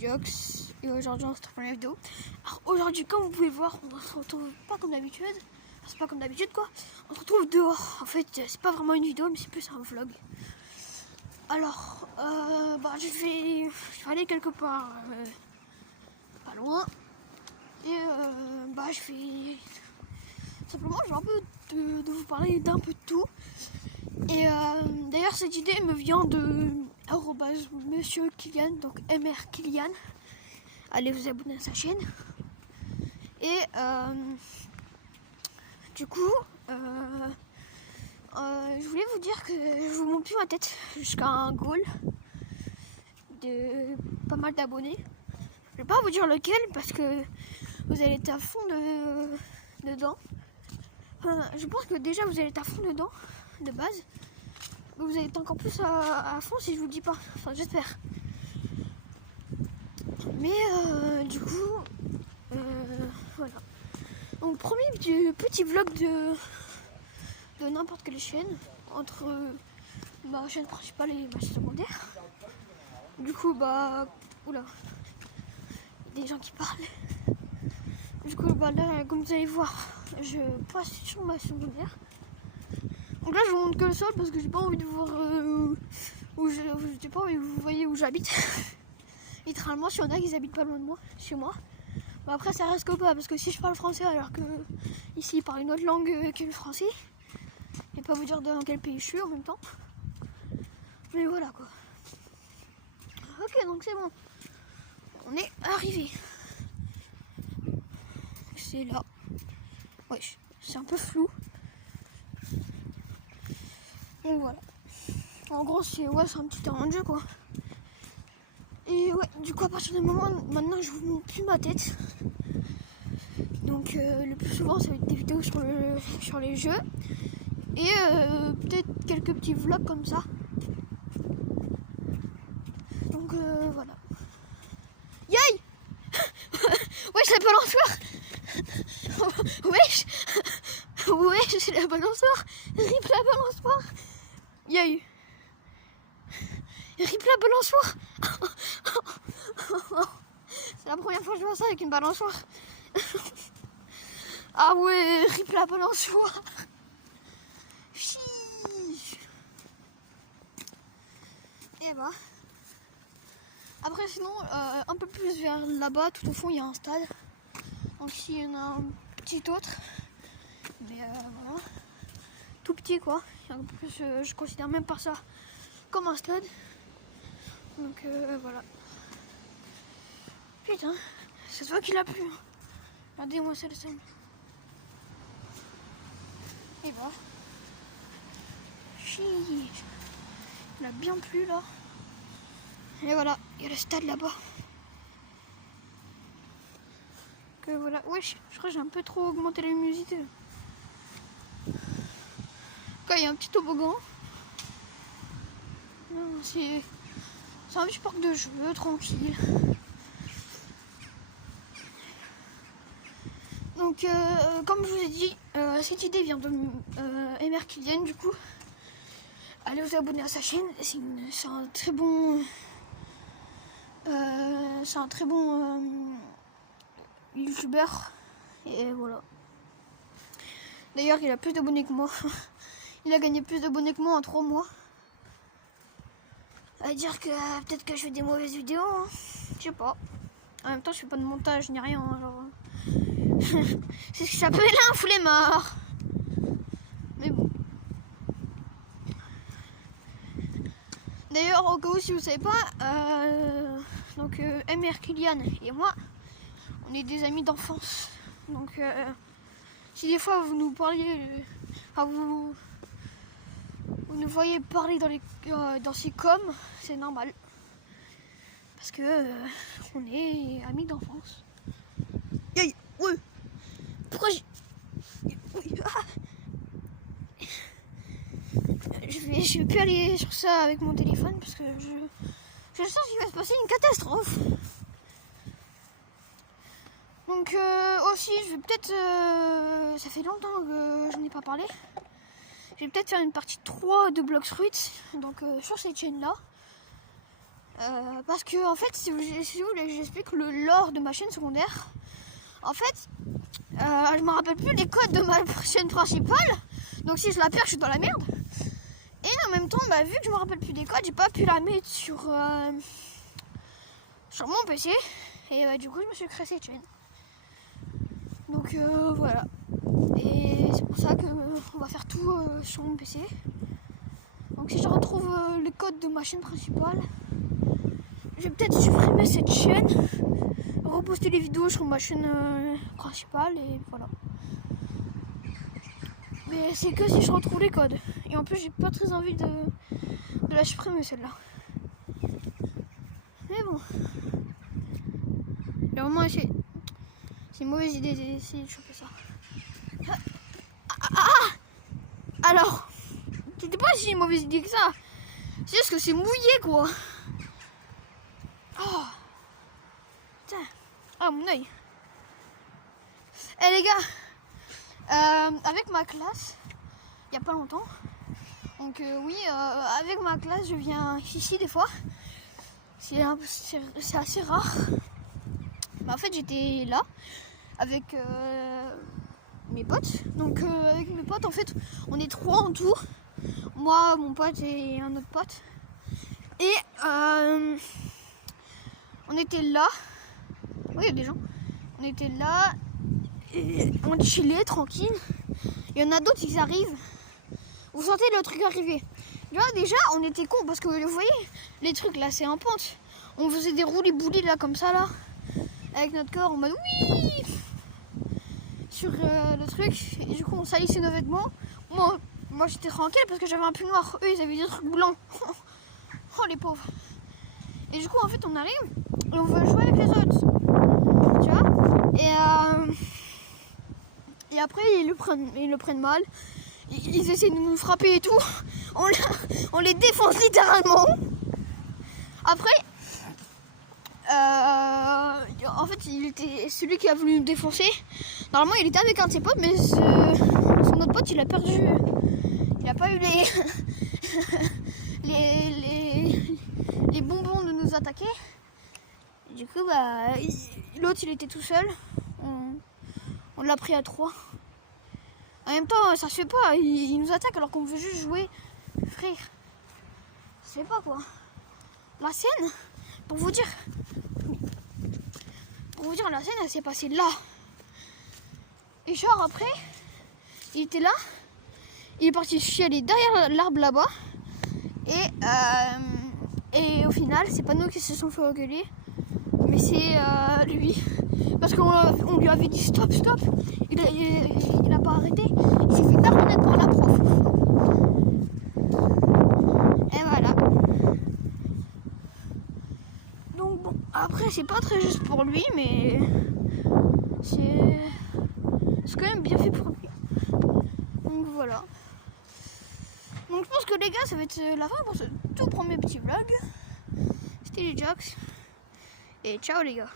Diox et aujourd'hui on se retrouve pour la vidéo. Alors aujourd'hui, comme vous pouvez voir, on se retrouve pas comme d'habitude. Enfin, c'est pas comme d'habitude quoi. On se retrouve dehors. En fait, c'est pas vraiment une vidéo, mais c'est plus un vlog. Alors, je vais aller quelque part pas loin. Et je vais simplement, je vais un peu de vous parler d'un peu de tout. Et d'ailleurs, cette idée me vient de Monsieur Kylian, donc MR Kylian. Allez vous abonner à sa chaîne. Et du coup, je voulais vous dire que je vous montre plus ma tête jusqu'à un goal de pas mal d'abonnés. Je vais pas vous dire lequel parce que vous allez être à fond dedans. Je pense que déjà vous allez être à fond dedans de base. Mais vous allez être encore plus à fond si je vous le dis pas. Enfin, j'espère. Mais du coup, voilà. Donc premier petit vlog de n'importe quelle chaîne entre ma chaîne principale et ma chaîne secondaire. Du coup, oula, il y a des gens qui parlent. Du coup, là, comme vous allez voir, je passe sur ma secondaire. Donc là, je vous montre que le sol parce que j'ai pas envie de voir j'ai pas envie que vous voyez où j'habite. Littéralement, s'il y en a qui habitent pas loin de moi, chez moi. Bon, après, ça reste que pas parce que si je parle français alors que ici, ils parlent une autre langue que le français, je vais pas vous dire dans quel pays je suis en même temps. Mais voilà quoi. Ok, donc c'est bon. On est arrivé. C'est là. Ouais, c'est un peu flou. Donc voilà. En gros, c'est un petit terrain de jeu quoi. Et ouais, du coup, à partir du moment maintenant, je vous montre plus ma tête. Donc le plus souvent, ça va être des vidéos sur les jeux. Et peut-être quelques petits vlogs comme ça. Donc voilà. Yay. Wesh, la balançoire. Wesh. Wesh, c'est la balançoire. Rip la balançoire. Yay. Rip la balançoire. C'est la première fois que je vois ça avec une balançoire. Ah ouais, rip la balançoire. Et bah. Après sinon, un peu plus vers là-bas, tout au fond, il y a un stade. Donc ici, il y en a un petit autre. Mais voilà. Tout petit quoi. Et en plus, je considère même pas ça comme un stade. Donc voilà. Putain, c'est toi qui l'a plu. Regardez-moi ça le seul. Et bah. Il a bien plu là. Et voilà, il y a le stade là-bas. Que voilà. Wesh, je crois que j'ai un peu trop augmenté la luminosité. Quand il y a un petit toboggan. C'est un petit parc de jeux, tranquille. Donc, comme je vous ai dit, cette idée vient de MR Kylian, du coup. Allez vous abonner à sa chaîne, c'est un très bon... youtubeur. Et voilà. D'ailleurs, il a plus d'abonnés que moi. Il a gagné plus d'abonnés que moi en 3 mois. À dire que peut-être que je fais des mauvaises vidéos, hein. Je sais pas. En même temps, je fais pas de montage ni rien. Hein, genre... c'est ce qui s'appelle un flemmard. Mais bon. D'ailleurs, au cas où si vous savez pas, donc MR Kylian et moi, on est des amis d'enfance. Donc si des fois vous nous parliez, vous nous voyez parler dans ces coms, c'est normal. Parce que on est amis d'enfance. Yay, ouais. Pourquoi je vais plus aller sur ça avec mon téléphone parce que je sens qu'il va se passer une catastrophe. Donc aussi je vais peut-être, ça fait longtemps que je n'ai pas parlé, je vais peut-être faire une partie 3 de Blox Fruits, donc sur cette chaîne là. Parce que en fait, si vous voulez que j'explique le lore de ma chaîne secondaire, en fait, je me rappelle plus les codes de ma chaîne principale. Donc si je la perds, je suis dans la merde. Et en même temps, vu que je me rappelle plus des codes, j'ai pas pu la mettre sur mon PC. Et du coup, je me suis créé cette chaîne. Donc voilà. Et c'est pour ça que on va faire tout sur mon PC. Donc si je retrouve les codes de ma chaîne principale, je vais peut-être supprimer cette chaîne, reposter les vidéos sur ma chaîne principale et voilà. Mais c'est que si je retrouve les codes. Et en plus, j'ai pas très envie de la supprimer celle-là. Mais bon. Il y a vraiment c'est une mauvaise idée d'essayer de choper ça. Alors, c'était pas si une mauvaise idée que ça. C'est juste que c'est mouillé quoi. Oh. Tiens. Ah, mon œil. Eh les gars, avec ma classe, il n'y a pas longtemps. Donc oui, avec ma classe, je viens ici des fois. C'est assez rare. Mais en fait, j'étais là avec mes potes. Donc avec mes potes, en fait, on est 3 en tout. Moi, mon pote et un autre pote. Et on était là. Oui, il y a des gens. On était là. Et on chillait tranquille. Il y en a d'autres, ils arrivent. Vous sentez le truc arriver. Là, déjà, on était cons parce que vous voyez, les trucs là, c'est en pente. On faisait des roulis-boulis là, comme ça là. Avec notre corps en mode oui sur le truc. Et du coup, on salissait nos vêtements. Moi j'étais tranquille parce que j'avais un pull noir. Eux, ils avaient des trucs blancs. Oh, les pauvres. Et du coup, en fait, on arrive et on veut jouer avec les autres. Tu vois? Et après, ils le prennent mal. Ils essaient de nous frapper et tout. On les défonce littéralement. Après, en fait, il était celui qui a voulu nous défoncer. Normalement, il était avec un de ses potes, mais son autre pote, il a perdu. Il n'a pas eu les bonbons de nous attaquer. Et du coup, l'autre, il était tout seul. On l'a pris à 3. En même temps, ça se fait pas. Il nous attaque alors qu'on veut juste jouer. Frère, je sais pas quoi. La scène, pour vous dire, la scène, elle s'est passée là. Et genre après, il était là. Il est parti chialer derrière l'arbre là-bas. Et au final, c'est pas nous qui se sont fait engueuler, mais c'est lui. Parce qu'on lui avait dit stop. Il a pas arrêté. Il s'est fait reconnaître par la prof. Et voilà. Donc bon, après c'est pas très juste pour lui, mais c'est quand même bien fait pour lui. Donc voilà. Donc je pense que les gars, ça va être la fin pour ce tout premier petit vlog. C'était les Jocks. Et ciao les gars.